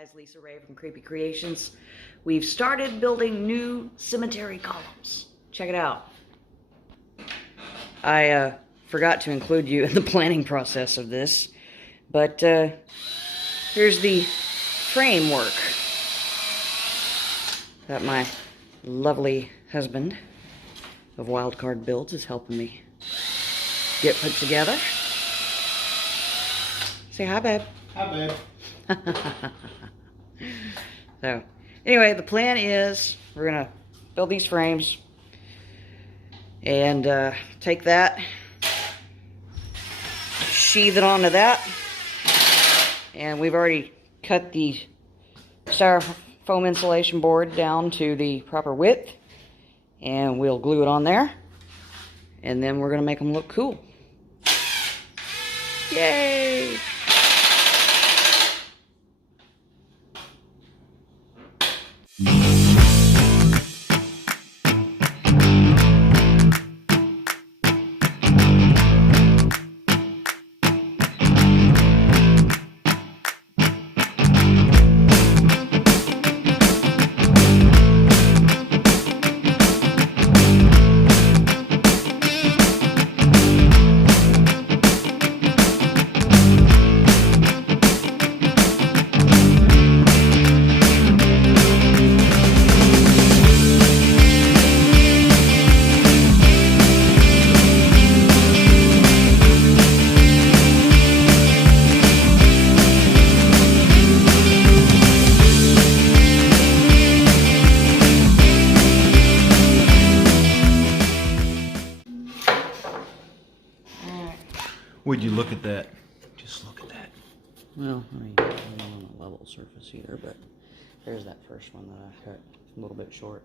guys, Lisa Ray from Creepy Creations. We've started building new cemetery columns. Check it out. I forgot to include you in the planning process of this, but here's the framework that my lovely husband of Wildcard Builds is helping me get put together. Say hi, babe. Hi, babe. So, anyway, the plan is we're gonna build these frames and take that, sheath it onto that, and we've already cut the styrofoam insulation board down to the proper width, and we'll glue it on there, and then we're gonna make them look cool. Yay! Would you look at that? Just look at that. Well, I mean, I'm not on a level surface either, but there's that first one that I cut a little bit short.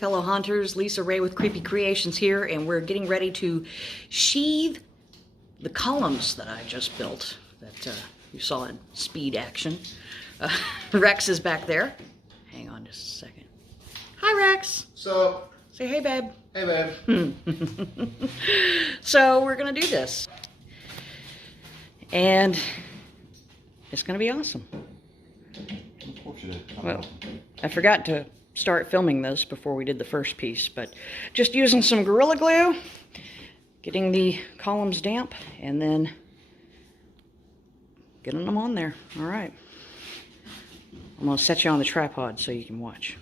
fellow haunters. Lisa Ray with Creepy Creations here, and we're getting ready to sheathe the columns that I just built that you saw in speed action. Rex is back there. Hang on just a second. Hi, Rex. So, Say hey, babe. hey, babe. So we're gonna do this, and it's gonna be awesome. Well, I forgot to start filming this before we did the first piece, but just using some Gorilla Glue, getting the columns damp, and then getting them on there. All right. I'm gonna set you on the tripod so you can watch.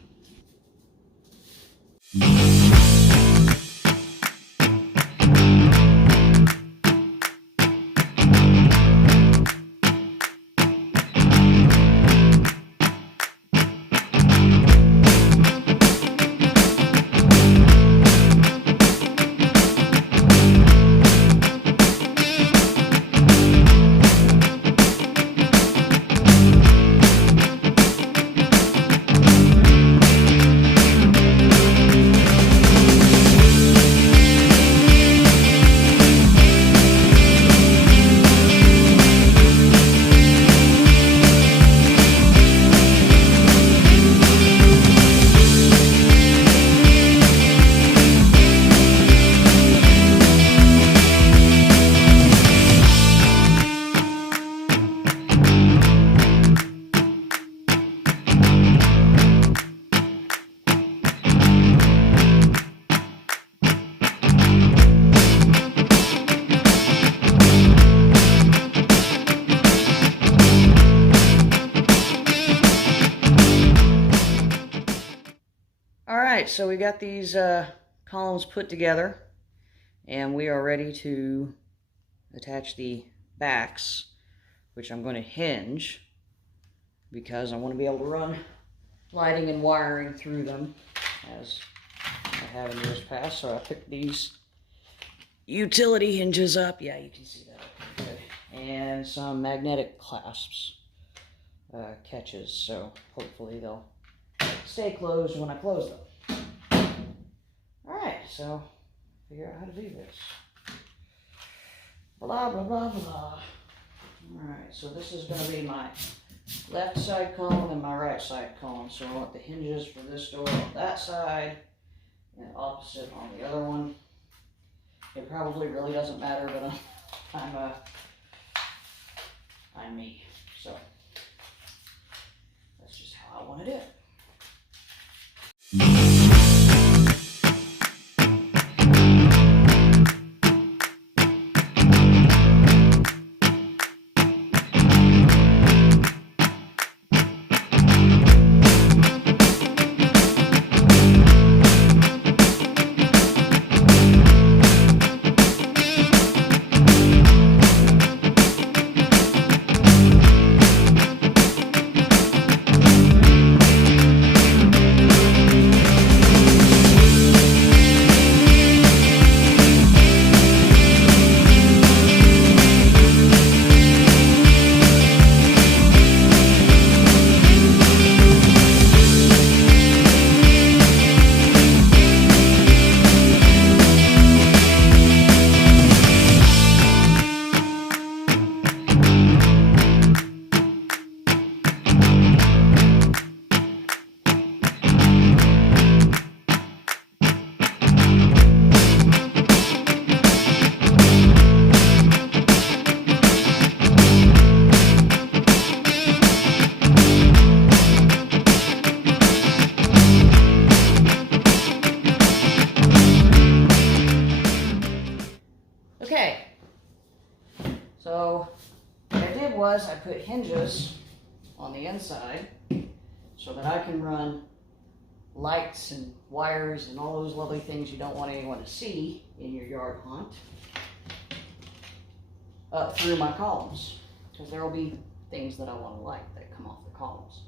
Alright, so we got these columns put together, and we are ready to attach the backs, which I'm going to hinge because I want to be able to run lighting and wiring through them as I have in years past. So I picked these utility hinges up. Yeah, you can see that. Okay. And some magnetic clasps, catches, so hopefully they'll stay closed when I close them. Alright, so figure out how to do this. Blah, blah, blah, blah. Alright, so this is going to be my left side column and my right side column. So I want the hinges for this door on that side and opposite on the other one. It probably really doesn't matter, but I'm me. So that's just how I want to do it. Okay, so what I did was I put hinges on the inside so that I can run lights and wires and all those lovely things you don't want anyone to see in your yard haunt up through my columns, because there will be things that I want to light that come off the columns.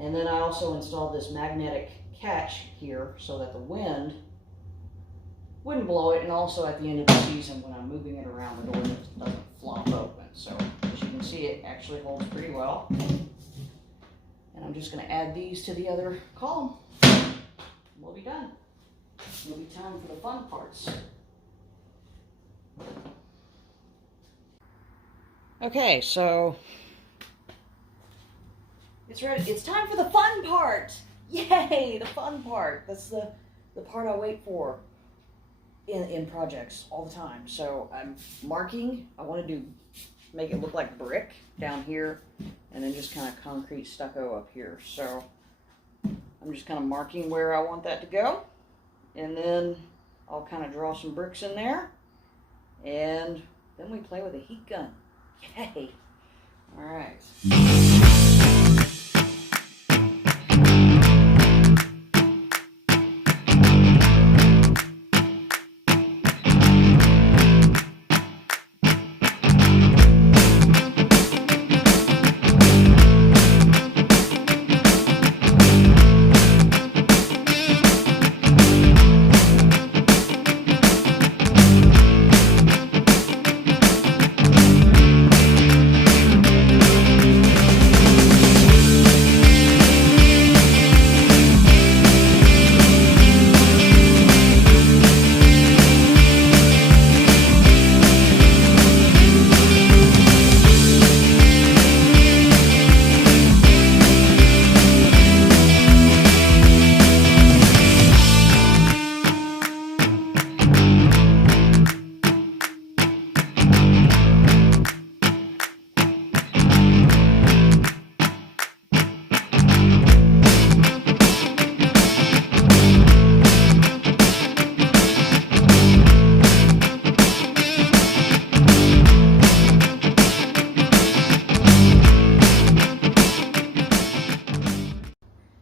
And then I also installed this magnetic catch here so that the wind wouldn't blow it, and also at the end of the season when I'm moving it around, the door doesn't flop open. So as you can see, it actually holds pretty well. And I'm just going to add these to the other column. we'll be done. It'll be time for the fun parts. Okay, so it's ready. It's time for the fun part. Yay, the fun part. That's the part I wait for in projects all the time. So I'm marking. I want to make it look like brick down here, and then just kind of concrete stucco up here. So I'm just kind of marking where I want that to go, and then I'll kind of draw some bricks in there, and then we play with a heat gun. Yay! All right.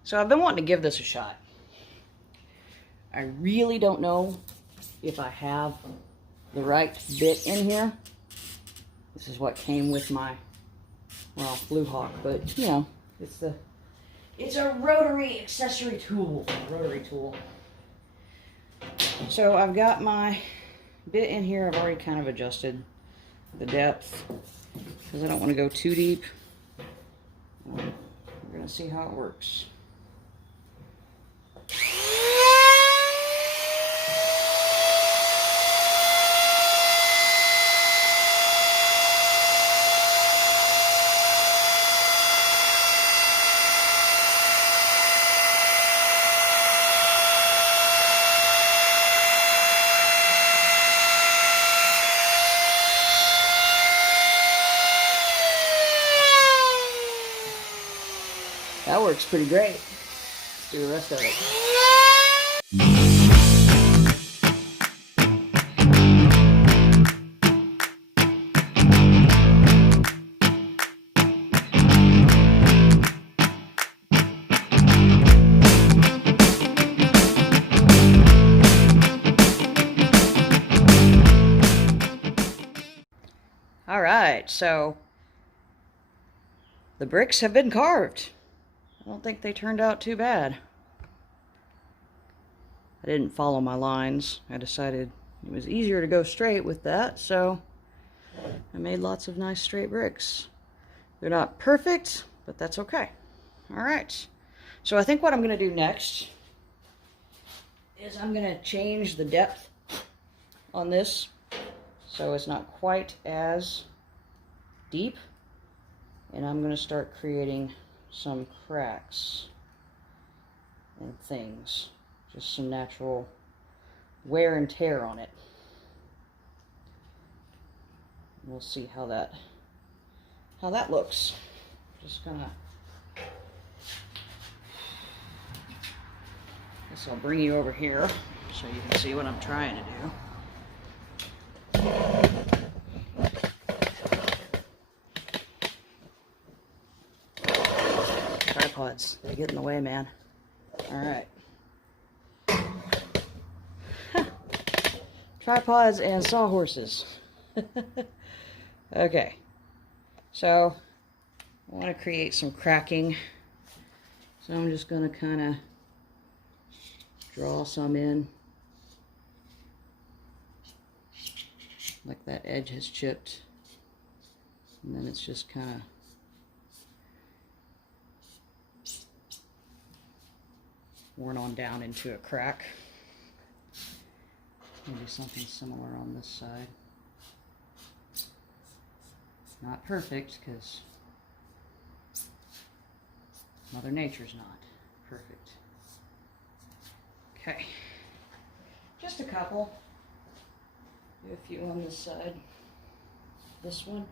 So I've been wanting to give this a shot. I really don't know if I have the right bit in here. This is what came with my, well, Blue Hawk, but you know, it's a rotary accessory tool, rotary tool. So I've got my bit in here. I've already kind of adjusted the depth because I don't want to go too deep. We're gonna see how it works. That works pretty great. Let's do the rest of it. All right, so the bricks have been carved. I don't think they turned out too bad. I didn't follow my lines. I decided it was easier to go straight with that, so I made lots of nice straight bricks. They're not perfect, but that's okay. All right. So I think what I'm going to do next is I'm going to change the depth on this so it's not quite as deep, and I'm going to start creating some cracks and things, just some natural wear and tear on it. We'll see how that looks. Just gonna, guess I'll bring you over here so you can see what I'm trying to do. Tripods, they get in the way, man. All right. Tripods and sawhorses. Okay. So, I want to create some cracking. So I'm just going to kind of draw some in. Like that edge has chipped. And then it's just kind of worn on down into a crack. Maybe something similar on this side. Not perfect, because Mother Nature's not perfect. Okay, just a couple. Do a few on this side. This one.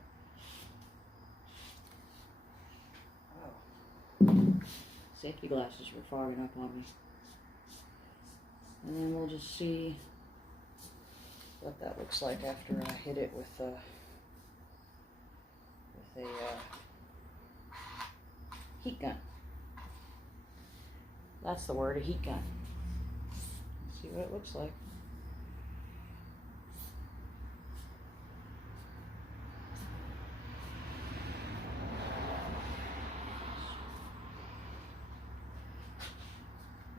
Oh, safety glasses were fogging up on me. And then we'll just see what that looks like after I hit it with a heat gun. That's the word, a heat gun. Let's see what it looks like.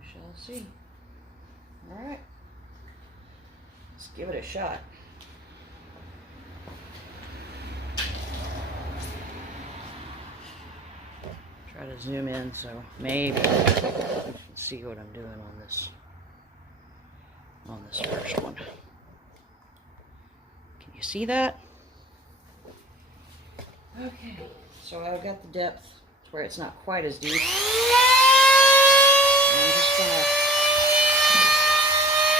We shall see. All right. Let's give it a shot. Try to zoom in so maybe you can see what I'm doing on this first one. Can you see that? Okay, so I've got the depth to where it's not quite as deep. And I'm just gonna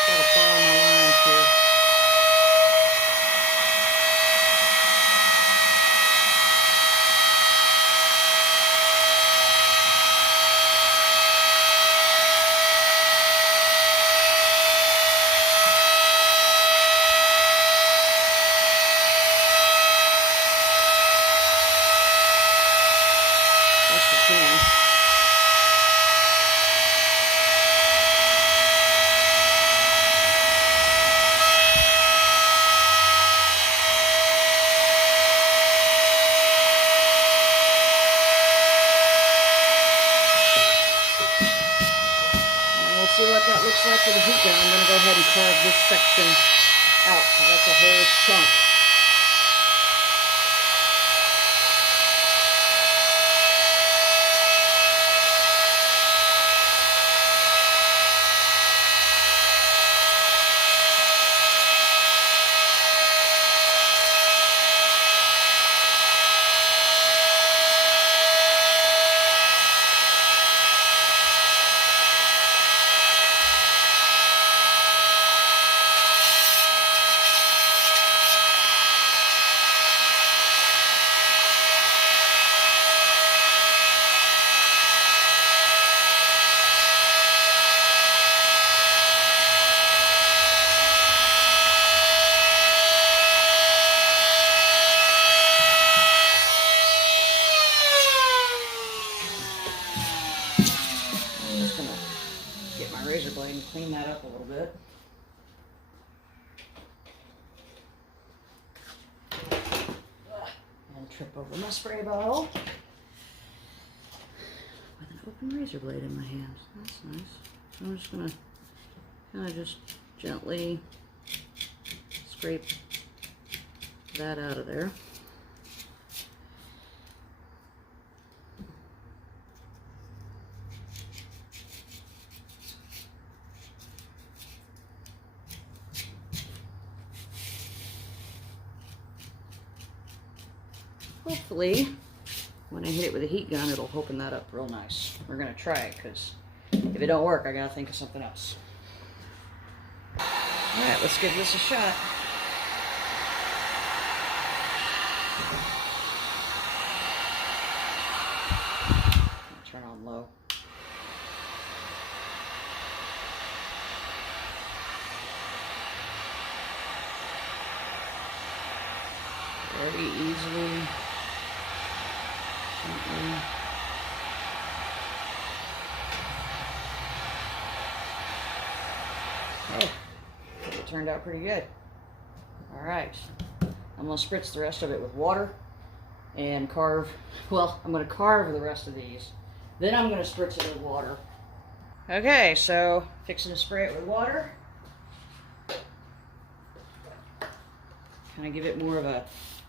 try to follow my lines here. See what that looks like with a heat gun. I'm going to go ahead and carve this section out because that's a whole chunk. Razor blade and clean that up a little bit. And trip over my spray bottle with an open razor blade in my hands. That's nice. So I'm just gonna kind of just gently scrape that out of there. Hopefully, when I hit it with a heat gun, it'll open that up real nice. We're gonna try it, because if it don't work, I gotta think of something else. Alright, let's give this a shot. Turn on low. Very easily. Oh, it turned out pretty good. Alright, I'm going to spritz the rest of it with water and carve, well, I'm going to carve the rest of these. Then I'm going to spritz it with water. Okay, so fixing to spray it with water. Kind of give it more of a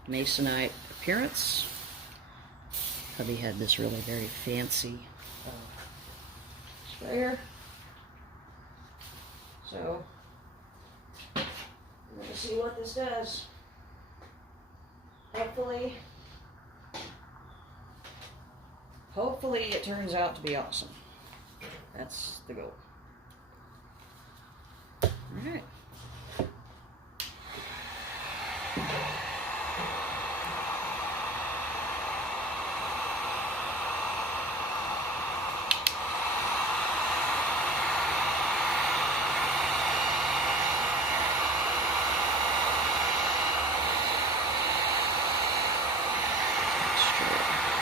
masonite appearance. Hubby had this really very fancy sprayer. So, we're going to see what this does. Hopefully it turns out to be awesome. That's the goal. All right.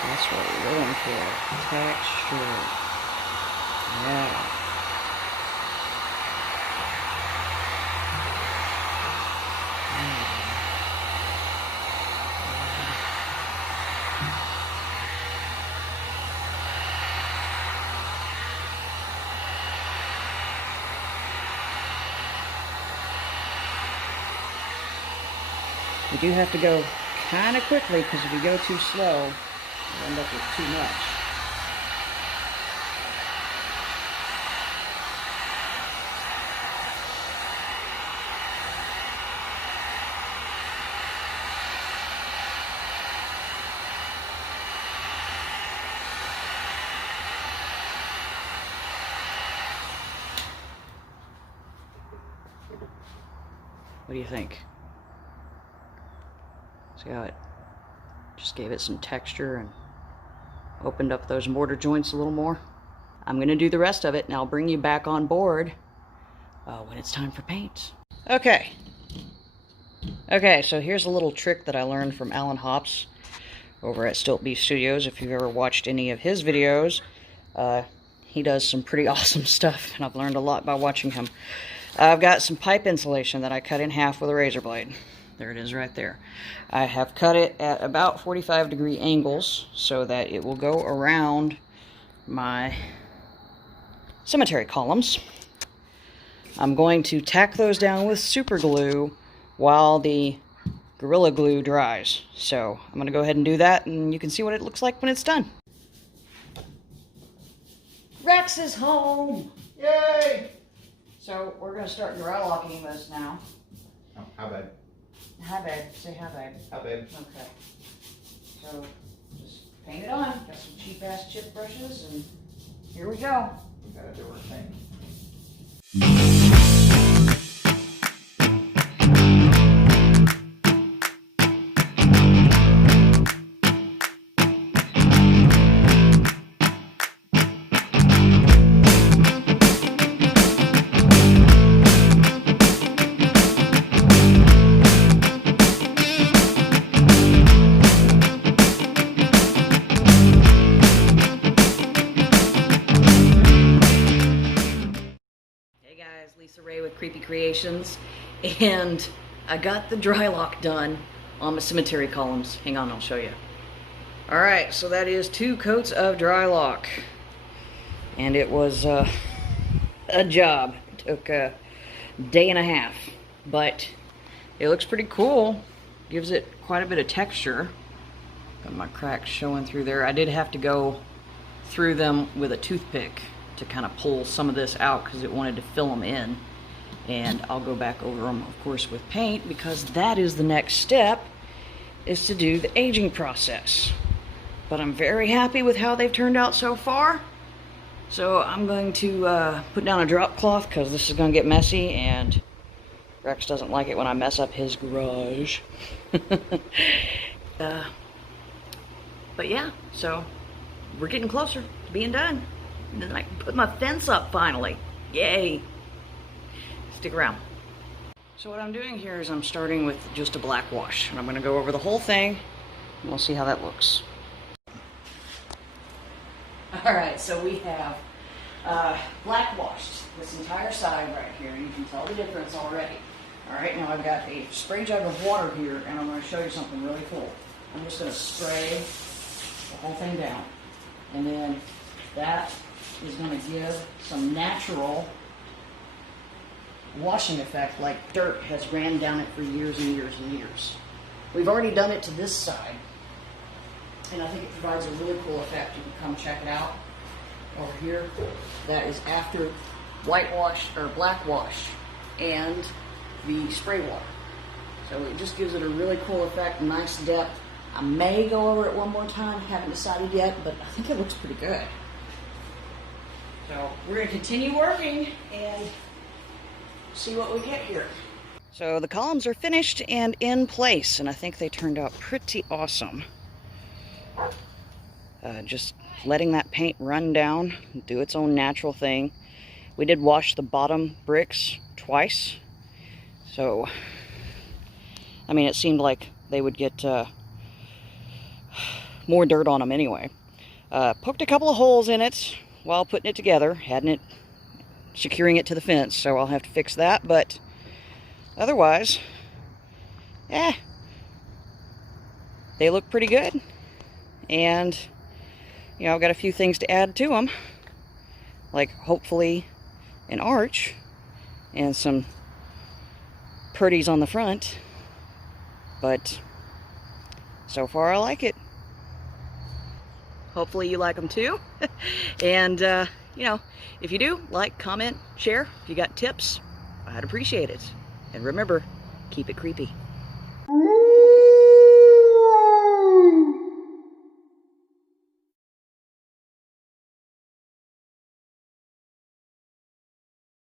That's what we're going for. Texture. Yeah. We do have to go kind of quickly because if we go too slow, we'll end up with too much. What do you think? See how it just gave it some texture and opened up those mortar joints a little more? I'm going to do the rest of it and I'll bring you back on board when it's time for paint. Okay, so here's a little trick that I learned from Alan Hops over at Stilt Beef Studios. If you've ever watched any of his videos, he does some pretty awesome stuff, and I've learned a lot by watching him. I've got some pipe insulation that I cut in half with a razor blade. There it is right there. I have cut it at about 45-degree angles so that it will go around my cemetery columns. I'm going to tack those down with super glue while the Gorilla Glue dries. So I'm going to go ahead and do that, and you can see what it looks like when it's done. Rex is home! Yay! So we're going to start dry locking this now. Oh, how bad? Hi, babe. Say hi, babe. How bad? Okay. So just paint it on. Got some cheap-ass chip brushes, and here we go. We gotta do our thing. With Creepy Creations, and I got the dry lock done on my cemetery columns. Hang on, I'll show you. Alright, so that is 2 coats of dry lock, and it was a job. It took a day and a half, but it looks pretty cool. Gives it quite a bit of texture. Got my cracks showing through there. I did have to go through them with a toothpick to kind of pull some of this out because it wanted to fill them in. And I'll go back over them, of course, with paint, because that is the next step, is to do the aging process. But I'm very happy with how they've turned out so far. So I'm going to put down a drop cloth because this is going to get messy, and Rex doesn't like it when I mess up his garage. But yeah, so we're getting closer to being done. And then I can put my fence up finally. Yay! Stick around. So what I'm doing here is I'm starting with just a black wash, and I'm going to go over the whole thing and we'll see how that looks. Alright, so we have black washed this entire side right here. You can tell the difference already. Alright, now I've got a spray jug of water here, and I'm going to show you something really cool. I'm just going to spray the whole thing down, and then that is going to give some natural washing effect, like dirt has ran down it for years and years and years. We've already done it to this side, and I think it provides a really cool effect. You can come check it out over here. That is after whitewash or black wash and the spray water. So it just gives it a really cool effect, nice depth. I may go over it one more time, haven't decided yet, but I think it looks pretty good. So we're going to continue working and see what we get here. So the columns are finished and in place, and I think they turned out pretty awesome. Just letting that paint run down, do its own natural thing. We did wash the bottom bricks twice, so I mean, it seemed like they would get more dirt on them anyway. Poked a couple of holes in it while putting it together, securing it to the fence, so I'll have to fix that, but otherwise, they look pretty good. And, you know, I've got a few things to add to them, like hopefully an arch and some pretties on the front, but so far I like it. Hopefully you like them too. And, you know, if you do, like, comment, share. If you got tips, I'd appreciate it. And remember, keep it creepy.